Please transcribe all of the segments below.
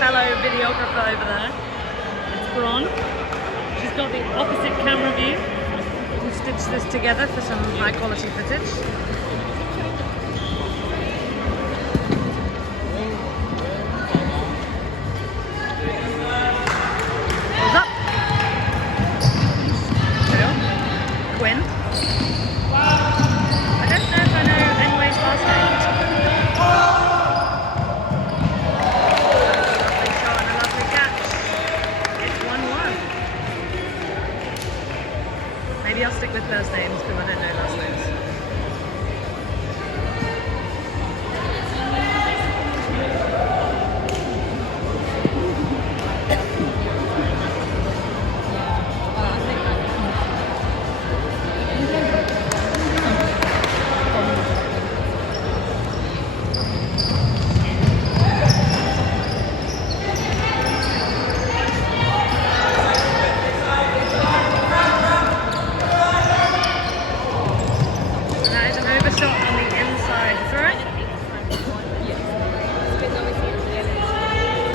fellow videographer over there. It's Bron. She's got the opposite camera view. We've stitched this together for some high quality footage. What's up? Phil? Quinn? I don't know if I know anyways last name. Lovely shot and a lovely catch. It's 1-1. Maybe I'll stick with first names because I don't know last names.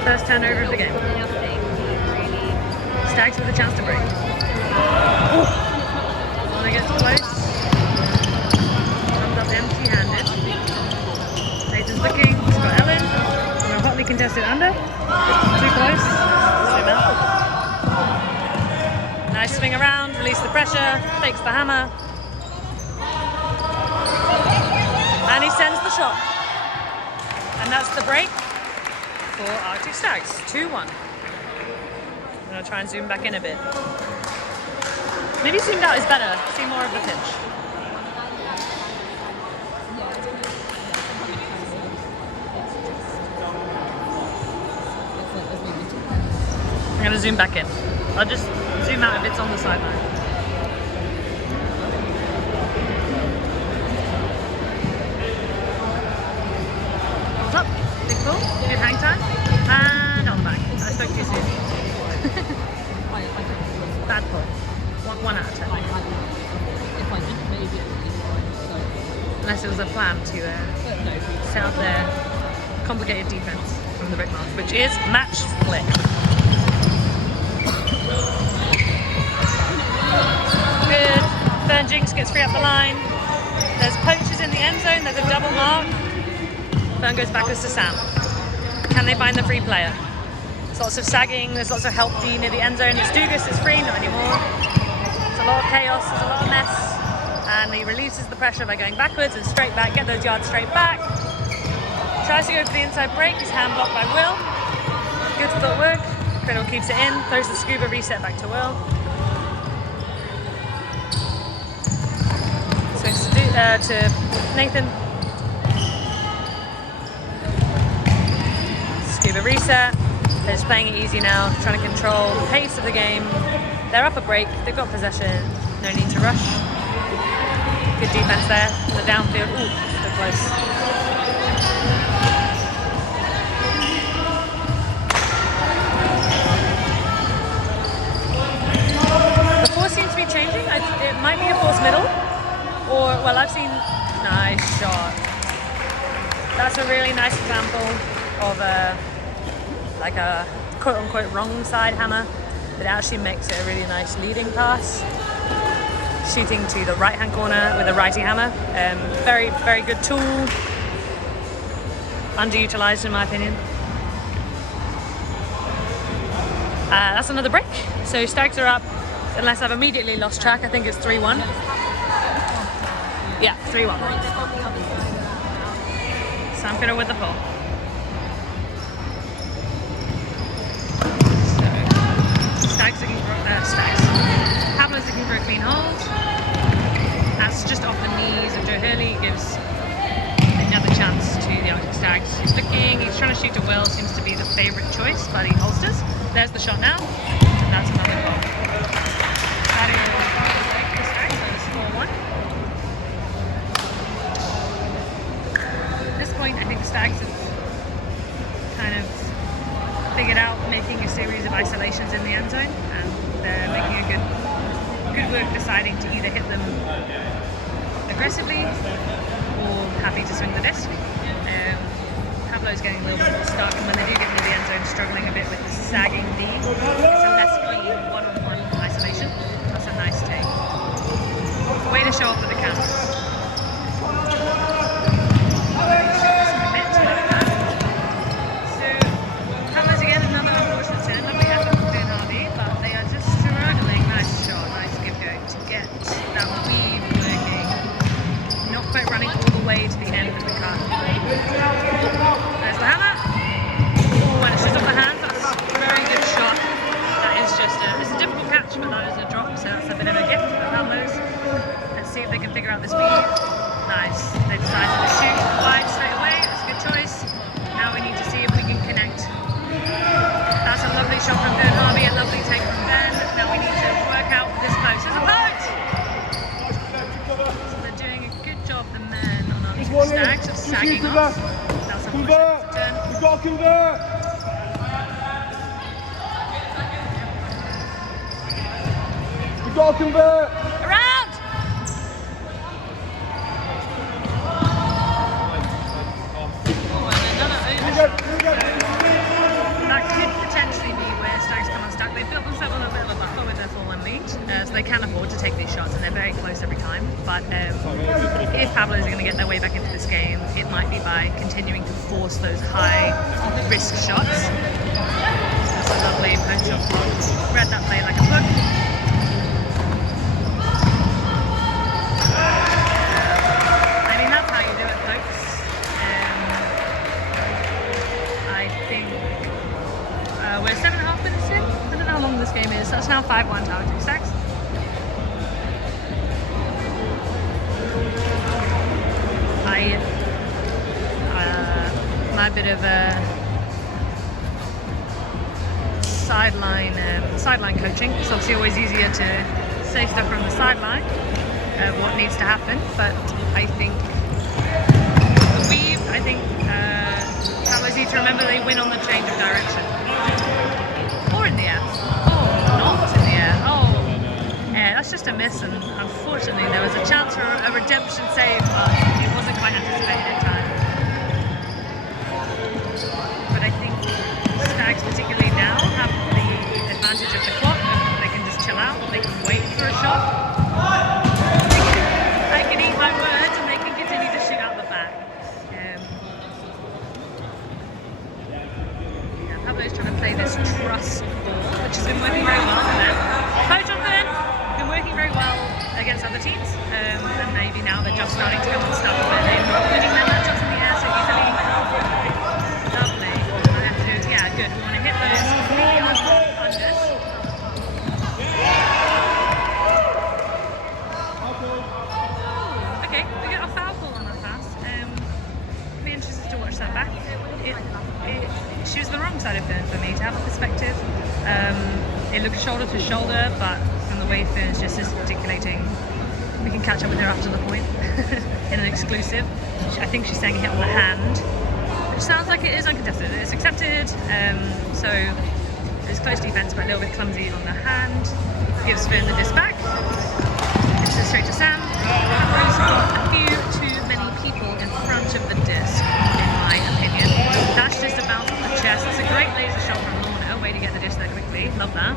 First turnover of the game. Stags with a chance to break. One gets close. Comes up empty-handed. Nathan's looking. He's got Ellen. A hotly contested under. Too close. Swim out. Nice swing around. Release the pressure. Takes the hammer. And he sends the shot. And that's the break for Arctic Stags, 2-1. I'm going to try and zoom back in a bit. Maybe zoomed out is better, see more of the pitch. I'm going to zoom back in. I'll just zoom out if it's on the sideline. Up, big pull, good hang time, and on the back. I spoke too soon. Bad pull. 1 out of 10. Unless it was a plan to set up their complicated defense from the Brickmark, which is match flick. Good. Fern Jinx gets free up the line. There's poachers in the end zone. There's a double mark. Fern goes backwards to Sam. Can they find the free player? There's lots of sagging, there's lots of help D near the end zone. It's Dugas, it's free, not anymore. There's a lot of chaos, there's a lot of mess. And he releases the pressure by going backwards and straight back, get those yards straight back. Tries to go for the inside break, he's hand blocked by Will. Good footwork, Criddle keeps it in, throws the scuba reset back to Will. Swings to Nathan. Scuba reset. They're just playing it easy now, trying to control the pace of the game. They're up a break, they've got possession, no need to rush. Good defense there, the downfield, ooh, so close. The force seems to be changing, it might be a force middle, or, well, I've seen, nice shot. That's a really nice example of like a quote-unquote wrong side hammer, but it actually makes it a really nice leading pass. Shooting to the right-hand corner with a righty hammer. Very, very good tool. Underutilized in my opinion. That's another break. So Stags are up, unless I've immediately lost track, I think it's 3-1. Yeah, 3-1. Sam Criddle with the pull. Stags looking for Pablos looking for a clean hold. That's just off the knees of Joe Hurley. Gives another chance to the Arctic Stags. He's looking, he's trying to shoot to Will, seems to be the favourite choice by the holsters. There's the shot now, and that's another goal. That is the Stags, so 4-1. At this point, I think the Stags have kind of figured out making a series of isolations in the end zone, and they're making a good work deciding to either hit them aggressively or happy to swing the disc. Pablo's getting a little bit more stuck, and when they do get into the end zone, Backbone struggling a bit with the sagging D. It's a less clean one-on-one isolation. That's a nice take. Way to show off for the cameras. Running all the way to the end of the cut. There's the hammer. When it's just off the hand, that's a very good shot. That is just it's a difficult catch, but that is a drop, so that's a bit of a gift for Pablos. Let's see if they can figure out the speed. Nice. They decided to shoot wide straight away. That's a good choice. Now we need to see if we can connect. That's a lovely shot from Ben Harvey, a lovely take from Ben. Now we need to work out this close. There's a post! The men on our Stags of sagging off. That's a turn. We've got to convert! We've got to convert! Around! Oh, and another overshot. That could potentially be where Stags come unstuck. They've built themselves a little bit of a buffer with their 4-1 lead, so they can afford to take these shots, and they're very close every time. But if Pablos are going to get their way back into this game, it might be by continuing to force those high-risk shots. That's a lovely punch off. Read that play like a book. I mean, that's how you do it, folks. I think we're 7.5 minutes in. I don't know how long this game is. That's now 5-1 to our 2 Stags. My bit of a sideline coaching. It's obviously always easier to say stuff from the sideline of what needs to happen, but I think Pablos need to remember they win on the change of direction. Or in the air. Oh, not in the air. Oh, yeah, that's just a miss, and unfortunately there was a chance for a redemption save, but it wasn't quite anticipated in time. But I think Stags, particularly now, have the advantage of the clock. They can just chill out, they can wait for a shot. I can eat my words, and they can continue to shoot out the back. Pablo's trying to play this trust ball, which has been working very well for them. Coach on Ben, been working very well against other teams, and maybe now they're just starting to come unstuck a bit. They're not winning their matchups in the air so easily. Lovely. I have to do, yeah, good. We want to hit those completely unders. Okay, we get a foul call on that pass. Be interested to watch that back. She was the wrong side of Fern for me to have a perspective. It looked shoulder to shoulder, but from the way Fern's just articulating, we can catch up with her after the point in an exclusive. I think she's saying hit on the hand, which sounds like it is uncontested. It's accepted, so it's close defense, but a little bit clumsy on the hand. Gives Fern the disc back. Gives it straight to Sam. Pablos got a few too many people in front of the disc, in my opinion. That's just a bounce off the chest. It's a great laser shot from Lorna. Way to get the dish there quickly. Love that.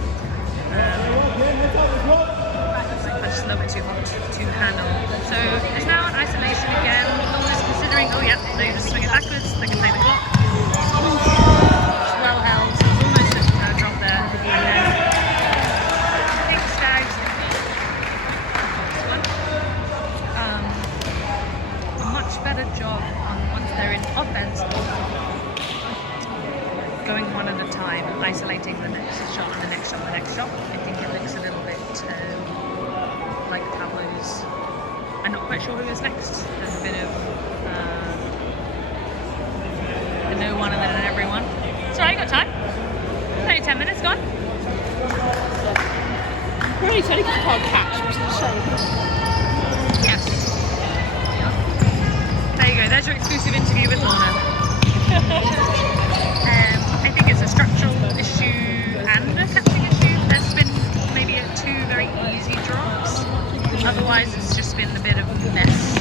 That's just a little bit too hot to handle. So it's now an isolation again. Lorna's considering, oh yeah, they just swing it backwards. They can play the clock. Well held. Almost a drop there. And then I think Stags a much better job on once they're in offense of going one at a time, isolating the next shot and the next shot and the next shot. I think it looks a little bit like Pablos. I'm not quite sure who is next. There's a bit of the no one and then an everyone. Sorry, you got time? Only 10 minutes gone. Really, so I can't catch. Yes. There you go, there's your exclusive interview with Lorna. I think it's a structural issue and a catching issue. There's been maybe 2 very easy drops. Otherwise, it's just been a bit of a mess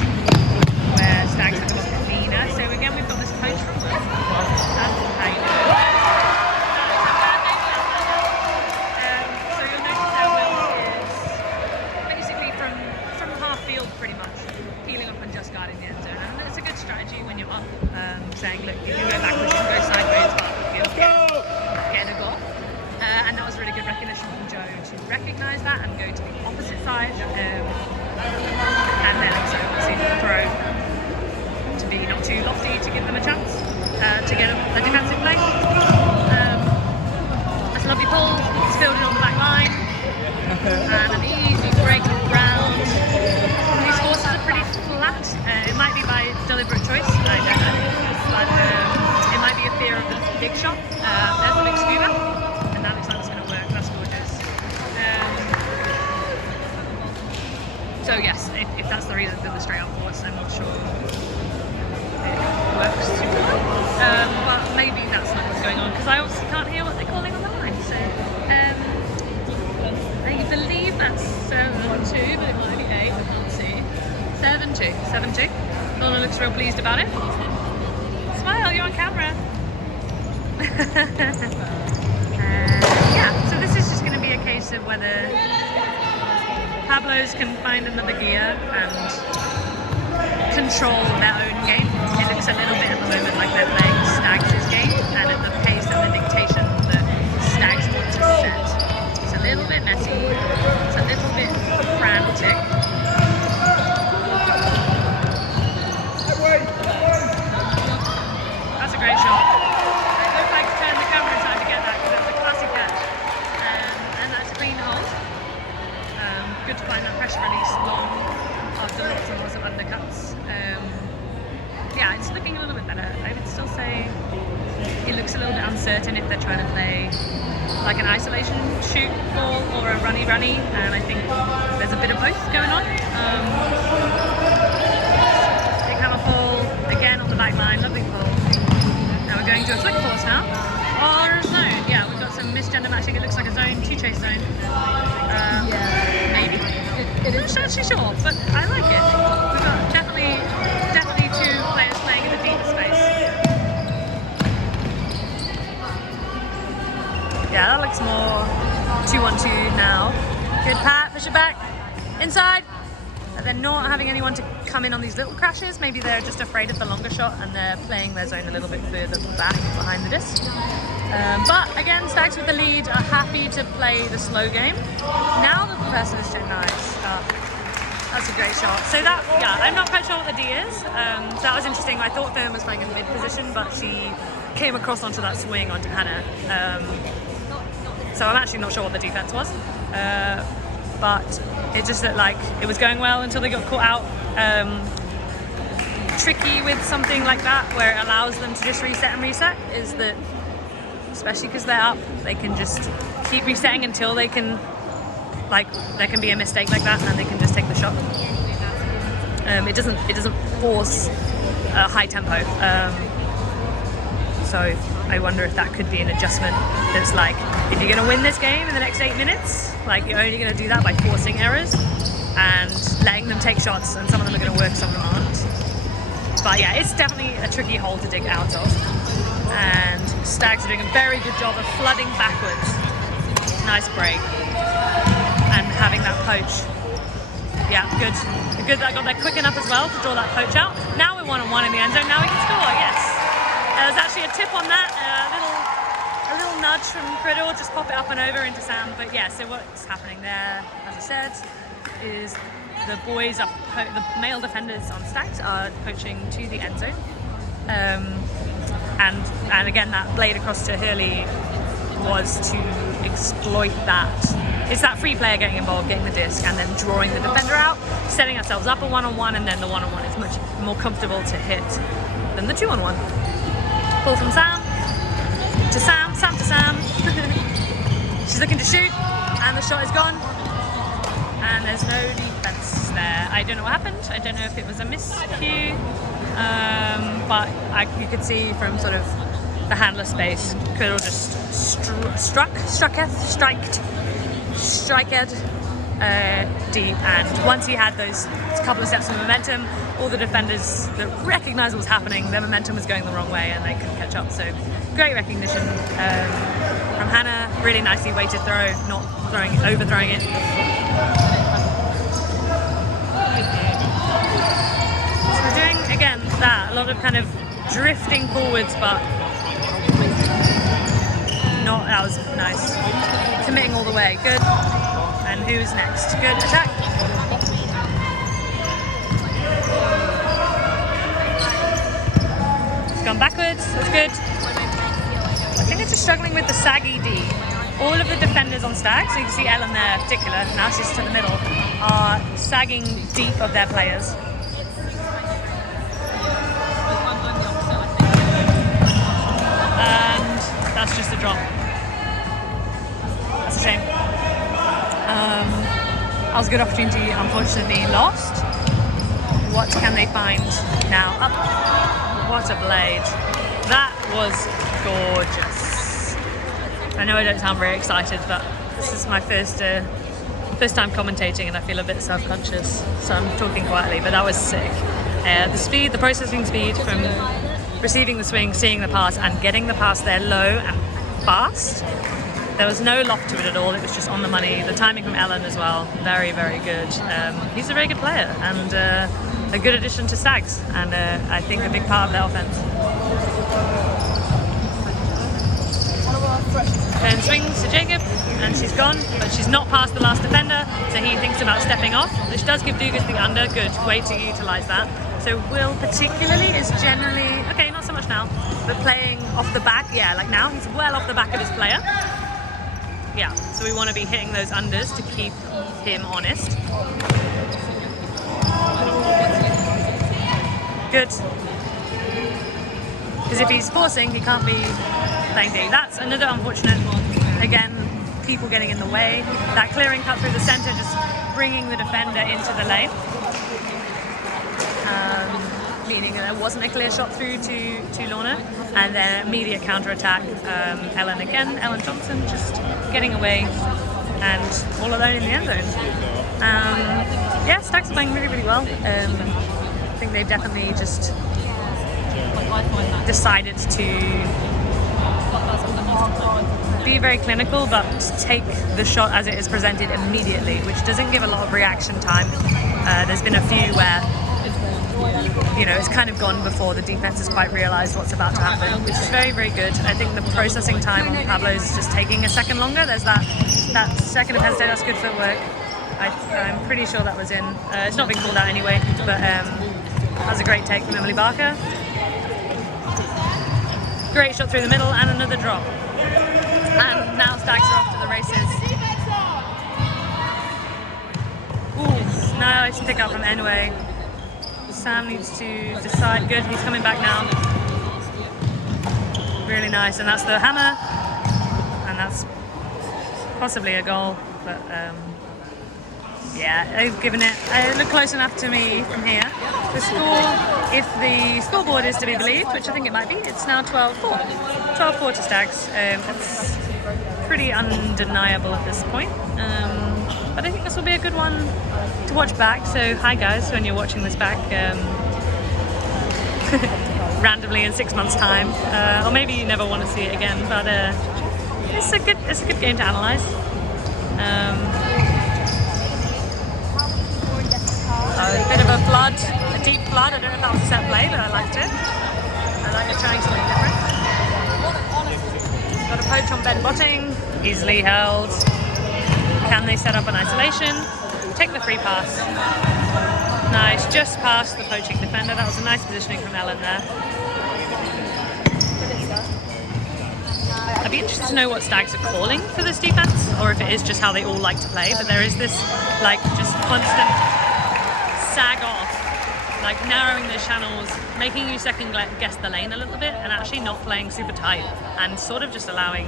where Stags have got cleaner. So again, we've got this coach from That's how you do it. pleased about it. Smile, you're on camera. Yeah, so this is just going to be a case of whether Pablos can find another gear and control their own game. It looks a little bit at the moment like they're playing Stags' game, and at the pace and the dictation that Stags want to set. It's a little bit messy, it's a little bit frantic. That's a great shot. I would like to turn the camera inside to get that because that's a classic catch. And that's a clean hold. Good to find that pressure release long after lots of undercuts. Yeah, it's looking a little bit better. I would still say it looks a little bit uncertain if they're trying to play like an isolation shoot ball or a runny, and I think there's a bit of both going on. Big hammer pull, again on the back line, lovely pull. Now we're going to a flick force now. Or a zone, yeah, we've got some misgender matching. It looks like a zone, two-chase zone. Maybe? I'm not actually sure, but I like it. We've got definitely two players playing in the deep space. Yeah, that looks more 2-1-2 now. Good pat, push it back, inside. And they're not having anyone to come in on these little crashes. Maybe they're just afraid of the longer shot and they're playing their zone a little bit further back behind the disc. But again, Stags with the lead are happy to play the slow game. Now the person is so nice. That's a great shot. So that, yeah, I'm not quite sure what the D is. So that was interesting. I thought Fern was playing in mid position, but she came across onto that swing onto Hannah. So I'm actually not sure what the defense was. But it just looked like it was going well until they got caught out. Tricky with something like that where it allows them to just reset and reset is that, especially because they're up, they can just keep resetting until they can, like, there can be a mistake like that and they can just take the shot. It doesn't force a high tempo. So I wonder if that could be an adjustment that's like, if you're going to win this game in the next 8 minutes, like you're only going to do that by forcing errors and letting them take shots, and some of them are going to work, some of them aren't. But yeah, it's definitely a tricky hole to dig out of. And Stags are doing a very good job of flooding backwards. Nice break. And having that poach. Yeah, good. Good that I got there quick enough as well to draw that poach out. Now we're 1-on-1 in the end zone. Now we can score, yes. There's actually a tip on that, a little nudge from Criddle, just pop it up and over into Sam. But yeah, so what's happening there, as I said, is the boys are, the male defenders on Stags are poaching to the end zone. And again, that blade across to Hurley was to exploit that. It's that free player getting involved, getting the disc, and then drawing the defender out, setting ourselves up a 1-on-1, and then the 1-on-1 is much more comfortable to hit than the 2-on-1. Pull from Sam to Sam, Sam to Sam. She's looking to shoot, and the shot is gone. And there's no defense there. I don't know what happened. I don't know if it was a miscue, but you could see from sort of the handler space, Criddle just striked deep, and once he had those couple of steps of momentum, all the defenders that recognised what was happening, their momentum was going the wrong way and they couldn't catch up. So great recognition from Hannah, really nicely weighted throw, not overthrowing it. So we're doing again that, a lot of kind of drifting forwards, but not, that was nice. Committing all the way, good. And who's next? Good attack. It's gone backwards, that's good. I think it's just struggling with the saggy D. All of the defenders on Stag, so you can see Ellen there in particular, now she's to the middle, are sagging deep of their players. And that's just a drop. That's a shame. That was a good opportunity, unfortunately lost. What can they find now? Up. What a blade. That was gorgeous. I know I don't sound very excited, but this is my first time commentating and I feel a bit self-conscious, so I'm talking quietly, but that was sick. The speed, the processing speed from receiving the swing, seeing the pass, and getting the pass there low and fast. There was no loft to it at all. It was just on the money. The timing from Ellen as well, very, very good. He's a very good player and a good addition to Stags, and I think a big part of their offense. Then swings to Jacob, and she's gone, but she's not past the last defender, so he thinks about stepping off, which does give Dugas the under. Good, way to utilise that. So Will particularly is generally, okay, not so much now, but playing off the back, yeah, like now, he's well off the back of his player. Yeah, so we want to be hitting those unders to keep him honest. Good. Because if he's forcing, he can't be playing D. That's another unfortunate, again, people getting in the way. That clearing cut through the centre, just bringing the defender into the lane. Meaning there wasn't a clear shot through to Lorna. And then immediate counter-attack. Ellen Johnson just getting away and all alone in the end zone. Yeah, Stags are playing really, really well. I think they've definitely just decided to be very clinical, but take the shot as it is presented immediately, which doesn't give a lot of reaction time. There's been a few where, you know, it's kind of gone before the defense has quite realized what's about to happen, which is very, very good. I think the processing time on Pablos is just taking a second longer. There's that second of hesitate. That's good footwork. I'm pretty sure that was in. It's not been called out anyway, but that was a great take from Emily Barker. Great shot through the middle and another drop. And now Stags are off to the races. Ooh, nice pick up from Enway. Sam needs to decide. Good, he's coming back now. Really nice, and that's the hammer. And that's possibly a goal, but yeah, they've given it. It looked close enough to me from here. The score, if the scoreboard is to be believed, which I think it might be, it's now 12-4. 12-4 to Stags. It's pretty undeniable at this point. But I think this will be a good one to watch back. So hi guys, when you're watching this back randomly in 6 months' time, or maybe you never want to see it again. But it's a good game to analyse. A bit of a flood, a deep flood. I don't know if that was a set play, but I liked it. I like it trying something different. Got a poach on Ben Botting, easily held. Can they set up an isolation? Take the free pass. Nice, just past the poaching defender. That was a nice positioning from Ellen there. I'd be interested to know what Stags are calling for this defense, or if it is just how they all like to play. But there is this, like, just constant sag off, like narrowing the channels, making you second guess the lane a little bit, and actually not playing super tight, and sort of just allowing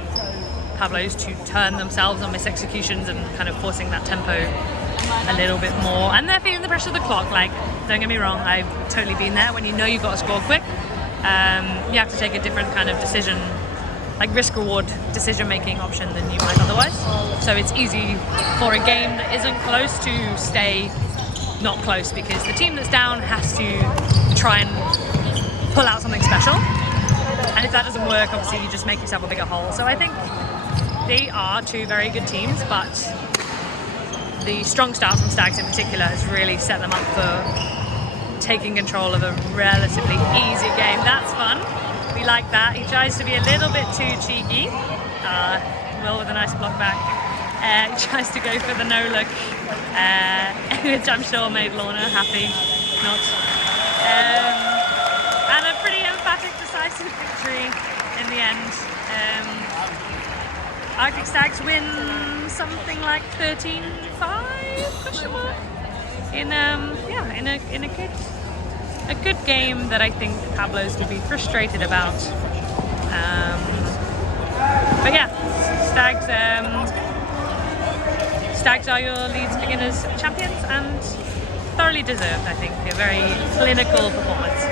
Pablos to turn themselves on mis-executions and kind of forcing that tempo a little bit more. And they're feeling the pressure of the clock. Like, don't get me wrong, I've totally been there. When you know you've got to score quick, you have to take a different kind of decision, like risk-reward decision-making option than you might otherwise. So it's easy for a game that isn't close to stay not close, because the team that's down has to try and pull out something special. And if that doesn't work, obviously you just make yourself a bigger hole. So I think they are two very good teams, but the strong start from Stags in particular has really set them up for taking control of a relatively easy game. That's fun. We like that. He tries to be a little bit too cheeky. Will with a nice block back. He tries to go for the no look, which I'm sure made Lorna happy. Not. And a pretty emphatic, decisive victory in the end. Artic Stags win something like 13-5 question mark in a good game that I think Pablos would be frustrated about. But yeah, Stags are your Leeds Beginners champions, and thoroughly deserved, I think. A very clinical performance.